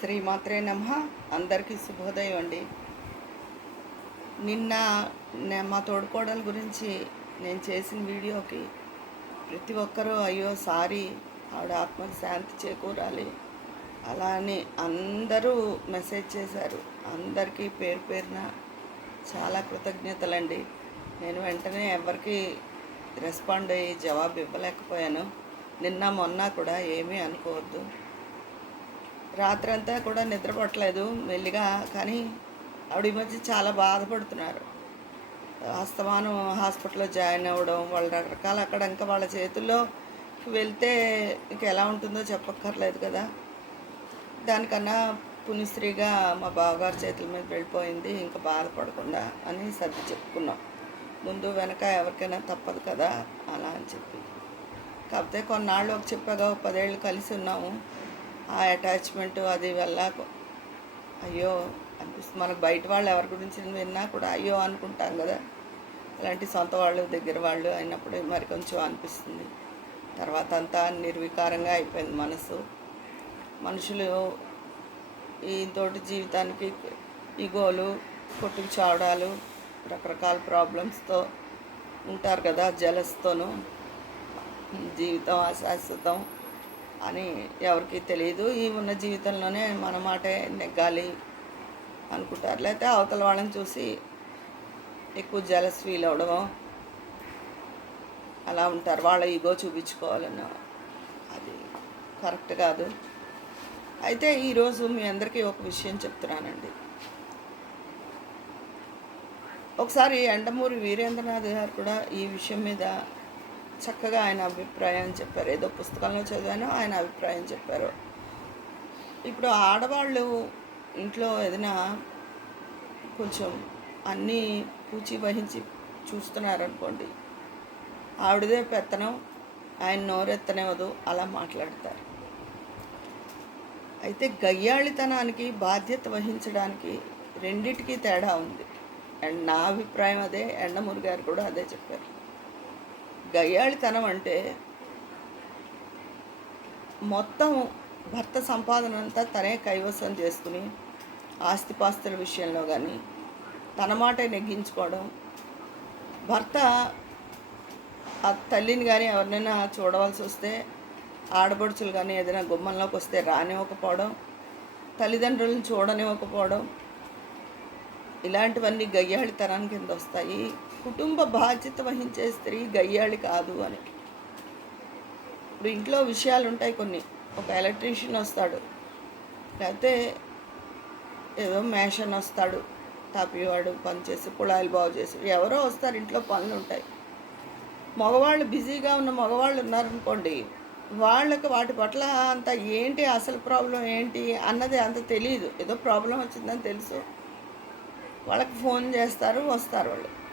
శ్రీమాత్రే నమ. అందరికీ శుభోదయం అండి. నిన్న మా తోడుకోడల గురించి నేను చేసిన వీడియోకి ప్రతి ఒక్కరూ అయ్యో సారీ ఆవిడ ఆత్మకు శాంతి చేకూరాలి. అలా అని అందరూ మెసేజ్ చేశారు. అందరికీ పేరు పేరున చాలా కృతజ్ఞతలండి. నేను వెంటనే ఎవరికి రెస్పాండ్ అయ్యి జవాబు ఇవ్వలేకపోయాను. నిన్న మొన్న కూడా ఏమీ అనుకోవద్దు. రాత్రంతా కూడా నిద్రపట్టలేదు మెల్లిగా కానీ ఆవిడ ఈ మధ్య చాలా బాధపడుతున్నారు. అస్తమానం హాస్పిటల్లో జాయిన్ అవ్వడం వాళ్ళ రకరకాల అక్కడ ఇంకా వాళ్ళ చేతుల్లో వెళ్తే ఇంక ఎలా ఉంటుందో చెప్పక్కర్లేదు కదా. దానికన్నా పుణ్యశ్రీగా మా బావగారి చేతుల మీద వెళ్ళిపోయింది ఇంకా బాధపడకుండా అని సర్ది చెప్పుకున్నాం. ముందు వెనక ఎవరికైనా తప్పదు కదా అలా అని చెప్పి. కాకపోతే కొన్నాళ్ళు ఒక చెప్పాగా ఒక పదేళ్ళు కలిసి ఉన్నాము. ఆ అటాచ్మెంట్ అది వల్ల అయ్యో అనిపిస్తుంది. మనకు బయట వాళ్ళు ఎవరి గురించి విన్నా కూడా అయ్యో అనుకుంటాం కదా. అలాంటి సొంత వాళ్ళు దగ్గర వాళ్ళు అయినప్పుడు మరి కొంచెం అనిపిస్తుంది. తర్వాత అంతా నిర్వికారంగా అయిపోయింది మనసు. మనుషులు ఈ తోటి జీవితానికి ఈగోలు కొట్టుకు చావడాలు రకరకాల ప్రాబ్లమ్స్తో ఉంటారు కదా జలస్తోనూ జీవితం అశాశ్వతం. అని ఎవరికి తెలియదు ఈ ఉన్న జీవితంలోనే మన మాటే నెగ్గాలి అనుకుంటారు. లేకపోతే అవతల వాళ్ళని చూసి ఎక్కువ జలస్ ఫీల్ అవడం అలా ఉంటారు. వాళ్ళ ఈగో చూపించుకోవాలన్న అది కరెక్ట్ కాదు. అయితే ఈరోజు మీ అందరికీ ఒక విషయం చెప్తున్నానండి. ఒకసారి ఎండమూరి వీరేంద్రనాథ్ గారు కూడా ఈ విషయం మీద చక్కగా ఆయన అభిప్రాయం చెప్పారు. ఏదో పుస్తకంలో చదివాను ఆయన అభిప్రాయం చెప్పారు. ఇప్పుడు ఆడవాళ్ళు ఇంట్లో ఏదైనా కొంచెం అన్నీ పూచి వహించి చూస్తున్నారనుకోండి ఆవిడదే పెత్తనం ఆయన నోరెత్తనేవదు అలా మాట్లాడతారు. అయితే గయ్యాళితనానికి బాధ్యత వహించడానికి రెండిటికీ తేడా ఉంది. అండ్ నా అభిప్రాయం అదే ఎండమూరి గారు కూడా అదే చెప్పారు. గయ్యాళితనం అంటే మొత్తం భర్త సంపాదన అంతా తనే కైవసం చేసుకుని ఆస్తిపాస్తుల విషయంలో కానీ తన మాట నెగ్గించుకోవడం. భర్త ఆ తల్లిని కానీ ఎవరినైనా చూడవలసి వస్తే ఆడపడుచులు కానీ ఏదైనా గుమ్మంలోకి వస్తే రానివ్వకపోవడం తల్లిదండ్రులను చూడనివ్వకపోవడం ఇలాంటివన్నీ గయ్యాళితనానికి కింద వస్తాయి. కుటుంబ బాధ్యత వహించే స్త్రీ గయ్యాళి కాదు అని. ఇప్పుడు ఇంట్లో విషయాలు ఉంటాయి కొన్ని. ఒక ఎలక్ట్రీషియన్ వస్తాడు. లేకపోతే ఏదో మేషన్ వస్తాడు. తాపివాడు పనిచేసి కుళాయిలు బాగు చేసి ఎవరో వస్తారు. ఇంట్లో పనులు ఉంటాయి మగవాళ్ళు బిజీగా ఉన్న మగవాళ్ళు ఉన్నారనుకోండి వాళ్ళకి వాటి పట్ల అంత ఏంటి అసలు ప్రాబ్లం ఏంటి అన్నది అంత తెలియదు ఏదో ప్రాబ్లం వచ్చిందని తెలుసు. వాళ్ళకి ఫోన్ చేస్తారు వస్తారు వాళ్ళు.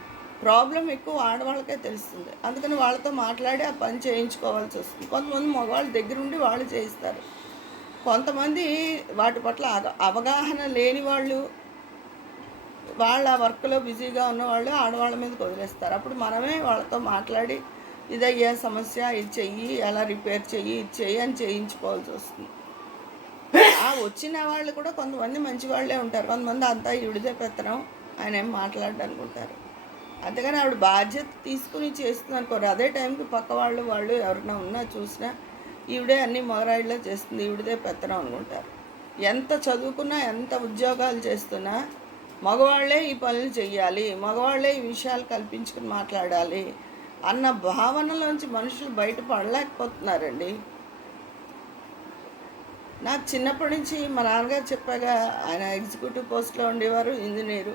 ప్రాబ్లం ఎక్కువ ఆడవాళ్ళకే తెలుస్తుంది. అందుకని వాళ్ళతో మాట్లాడి ఆ పని చేయించుకోవాల్సి వస్తుంది. కొంతమంది మగవాళ్ళ దగ్గరుండి వాళ్ళు చేయిస్తారు. కొంతమంది వాటి పట్ల అవగాహన లేని వాళ్ళు వాళ్ళ వర్క్లో బిజీగా ఉన్నవాళ్ళు ఆడవాళ్ళ మీద వదిలేస్తారు. అప్పుడు మనమే వాళ్ళతో మాట్లాడి ఇదయ్యా సమస్య ఇది చెయ్యి ఎలా రిపేర్ చెయ్యి ఇది చెయ్యి అని చేయించుకోవాల్సి వస్తుంది. ఆ వచ్చిన వాళ్ళు కూడా కొంతమంది మంచి వాళ్ళే ఉంటారు. కొంతమంది అంతా ఇవిడిదే పెత్తనం ఆయన ఏం మాట్లాడనుకుంటారు అంతేగాని ఆవిడ బాధ్యత తీసుకుని చేస్తుంది అనుకోరు అదే టైంకి పక్క వాళ్ళు వాళ్ళు ఎవరైనా ఉన్నా చూసినా ఈవిడే అన్ని మగరాయిలో చేస్తుంది ఈవిడదే పెత్తనం అనుకుంటారు. ఎంత చదువుకున్నా ఎంత ఉద్యోగాలు చేస్తున్నా మగవాళ్ళే ఈ పనులు చెయ్యాలి మగవాళ్ళే ఈ విషయాలు కల్పించుకుని మాట్లాడాలి అన్న భావనలోంచి మనుషులు బయటపడలేకపోతున్నారండి. నాకు చిన్నప్పటి నుంచి మా నాన్నగారు చెప్పాగా ఆయన ఎగ్జిక్యూటివ్ పోస్ట్లో ఉండేవారు ఇంజనీరు.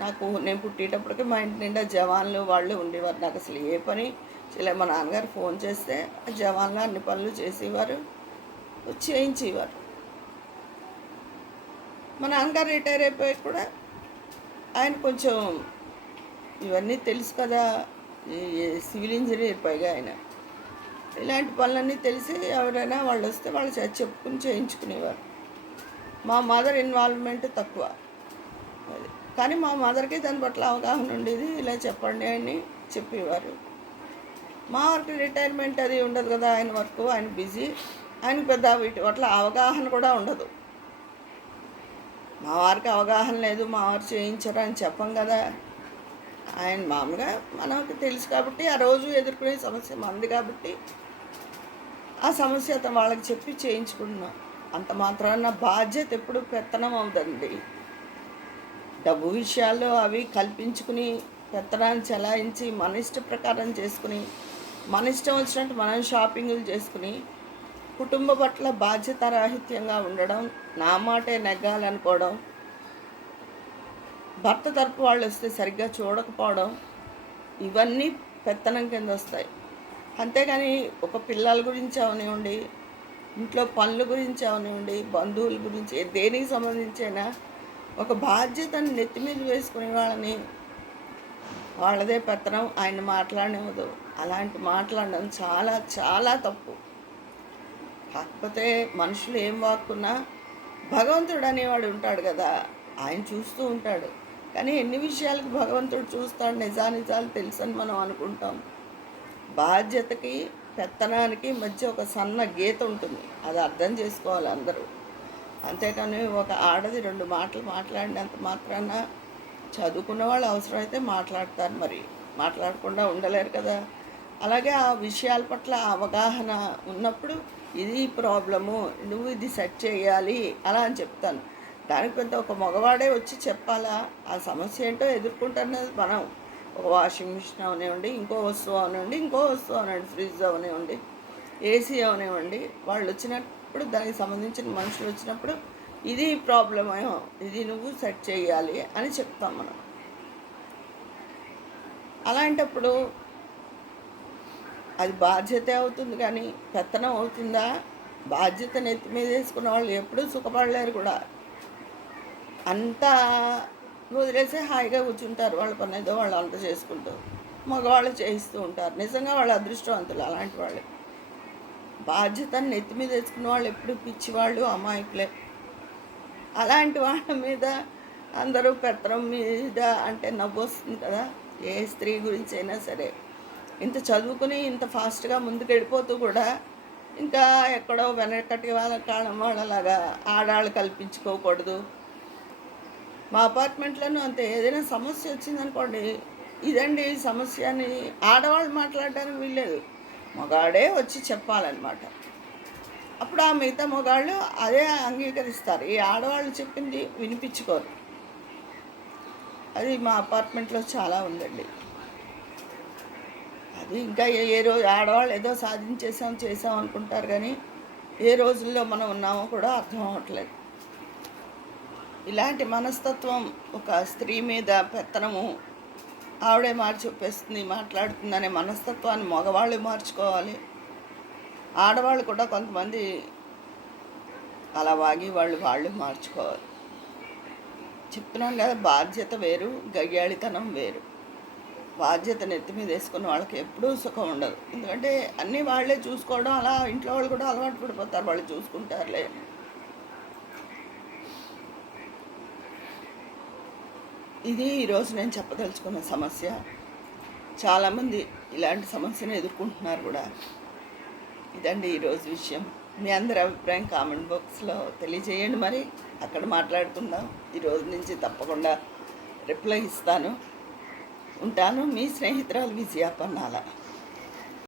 నాకు నేను పుట్టేటప్పటికి మా ఇంటి నిండా జవాన్లు వాళ్ళు ఉండేవారు. నాకు అసలు ఏ పని చేయలేదు. మా నాన్నగారు ఫోన్ చేస్తే జవాన్లు అన్ని పనులు చేసేవారు చేయించేవారు. మా నాన్నగారు రిటైర్ అయిపోయి కూడా ఆయన కొంచెం ఇవన్నీ తెలుసు కదా ఈ సివిల్ ఇంజనీర్ పైగా ఆయన. ఇలాంటి పనులన్నీ తెలిసి ఎవరైనా వాళ్ళు వస్తే వాళ్ళు చేత చెప్పుకుని చేయించుకునేవారు. మా మదర్ ఇన్వాల్వ్మెంట్ తక్కువ. అది కానీ మా మదర్కి దాని పట్ల అవగాహన ఉండేది ఇలా చెప్పండి అని చెప్పేవారు. మా వర్క్ రిటైర్మెంట్ అది ఉండదు కదా ఆయన వర్క్ ఆయన బిజీ ఆయన పెద్ద వీటి పట్ల అవగాహన కూడా ఉండదు. మా వారికి అవగాహన లేదు మా వారు చేయించరు అని చెప్పం కదా. ఆయన మామూలుగా మనకు తెలుసు కాబట్టి ఆ రోజు ఎదుర్కొనే సమస్య మంది కాబట్టి ఆ సమస్య అతను వాళ్ళకి చెప్పి చేయించుకుంటున్నాం. అంత మాత్రాన బాధ్యత ఎప్పుడు పెత్తనం అవుతుంది డబ్బు విషయాల్లో అవి కల్పించుకుని పెత్తడాన్ని చెలాయించి మన ఇష్ట ప్రకారం చేసుకుని మన ఇష్టం వచ్చినట్టు మనం షాపింగులు చేసుకుని కుటుంబ పట్ల బాధ్యత రాహిత్యంగా ఉండడం నా మాటే నెగ్గాలనుకోవడం భర్త తరపు వాళ్ళు వస్తే సరిగ్గా చూడకపోవడం ఇవన్నీ పెత్తనం కింద వస్తాయి. అంతేగాని ఒక పిల్లల గురించి అవనివ్వండి ఇంట్లో పనుల గురించి అవనివ్వండి బంధువుల గురించి దేనికి సంబంధించైనా ఒక బాధ్యతను నెత్తి మీద వేసుకునే వాళ్ళని వాళ్ళదే పెత్తనం ఆయన మాట్లాడనివ్వదు అలాంటి మాట్లాడడం చాలా చాలా తప్పు. కాకపోతే మనుషులు ఏం వాక్కున్నా భగవంతుడు అనేవాడు ఉంటాడు కదా ఆయన చూస్తూ ఉంటాడు. కానీ ఎన్ని విషయాలకు భగవంతుడు చూస్తాడు నిజానిజాలు తెలుసని మనం అనుకుంటాం. బాధ్యతకి పెత్తనానికి మధ్య ఒక సన్న గీత ఉంటుంది. అది అర్థం చేసుకోవాలి అందరూ. అంతేకాని ఒక ఆడది రెండు మాటలు మాట్లాడినంత మాత్రాన చదువుకున్న వాళ్ళు అవసరమైతే మాట్లాడతారు మరి. మాట్లాడకుండా ఉండలేరు కదా. అలాగే ఆ విషయాల పట్ల అవగాహన ఉన్నప్పుడు ఇది ప్రాబ్లము నువ్వు ఇది సెట్ చేయాలి అలా అని చెప్తాను. దానికి పెద్ద ఒక మగవాడే వచ్చి చెప్పాలా? ఆ సమస్య ఏంటో ఎదుర్కొంటున్నది మనం. ఒక వాషింగ్ మిషన్ అవనివ్వండి ఇంకో వస్తువు అవనివ్వండి ఇంకో వస్తువు అవనివ్వండి ఫ్రిడ్జ్ అవనివ్వండి. ఏసీ అవనివ్వండి. వాళ్ళు వచ్చినప్పుడు దానికి సంబంధించిన మనుషులు వచ్చినప్పుడు ఇది ప్రాబ్లమ్ ఇది నువ్వు సెట్ చేయాలి అని చెప్తాం మనం. అలాంటప్పుడు అది బాధ్యత అవుతుంది కానీ పెత్తనం అవుతుందా? బాధ్యత నెత్తి మీద వేసుకున్న వాళ్ళు ఎప్పుడూ సుఖపడలేరు కూడా. అంతా వదిలేసి హాయిగా కూర్చుంటారు. వాళ్ళ పని ఏదో వాళ్ళు అంత చేసుకుంటూ మగవాళ్ళు చేయిస్తూ ఉంటారు. నిజంగా వాళ్ళు అదృష్టవంతులు అలాంటి వాళ్ళు. బాధ్యతను నెత్తి మీద వేసుకున్న వాళ్ళు ఎప్పుడు పిచ్చివాళ్ళు అమాయకులే. అలాంటి వాళ్ళ మీద అందరూ పెత్తనం మీద అంటే నవ్వు వస్తుంది కదా. ఏ స్త్రీ గురించి అయినా సరే. ఇంత చదువుకుని ఇంత ఫాస్ట్గా ముందుకు వెళ్ళిపోతూ కూడా ఇంకా ఎక్కడో వెనకటి వాళ్ళ కాలం వాళ్ళలాగా ఆడాళ్ళు కల్పించుకోకూడదు. మా అపార్ట్మెంట్లోనూ అంతే ఏదైనా సమస్య వచ్చిందనుకోండి ఇదండి సమస్య అని ఆడవాళ్ళు మాట్లాడడానికి వీల్లేదు. మగాడే వచ్చి చెప్పాలన్నమాట. అప్పుడు ఆ మిగతా మగాళ్ళు అదే అంగీకరిస్తారు. ఈ ఆడవాళ్ళు చెప్పింది వినిపించుకోరు. అది మా అపార్ట్మెంట్లో చాలా ఉందండి. అది ఇంకా ఏ ఏ రోజు ఆడవాళ్ళు ఏదో సాధించేసాం చేసాం అనుకుంటారు కానీ ఏ రోజుల్లో మనం ఉన్నామో కూడా అర్థం అవ్వట్లేదు. ఇలాంటి మనస్తత్వం ఒక స్త్రీ మీద పెత్తనము ఆవిడే మార్చి చెప్పేస్తుంది మాట్లాడుతుందనే మనస్తత్వాన్ని మగవాళ్ళు మార్చుకోవాలి. ఆడవాళ్ళు కూడా కొంతమంది అలా వాగి వాళ్ళు వాళ్ళు మార్చుకోవాలి. చెప్తున్నాను కదా బాధ్యత వేరు గయ్యాళితనం వేరు. బాధ్యత నెత్తి మీద వేసుకున్న వాళ్ళకి ఎప్పుడూ సుఖం ఉండదు. ఎందుకంటే అన్నీ వాళ్ళే చూసుకోవడం అలా ఇంట్లో వాళ్ళు కూడా అలవాటు పడిపోతారు వాళ్ళు చూసుకుంటారులే ఇది ఈరోజు నేను చెప్పదలుచుకున్న సమస్య. చాలామంది ఇలాంటి సమస్యను ఎదుర్కొంటున్నారు కూడా. ఇదండి ఈరోజు విషయం. మీ అందరి అభిప్రాయం కామెంట్ బాక్స్లో తెలియజేయండి మరి. అక్కడ మాట్లాడుకుందాం. ఈరోజు నుంచి తప్పకుండా రిప్లై ఇస్తాను. ఉంటాను మీ స్నేహితురాలు విజయాపన్నాల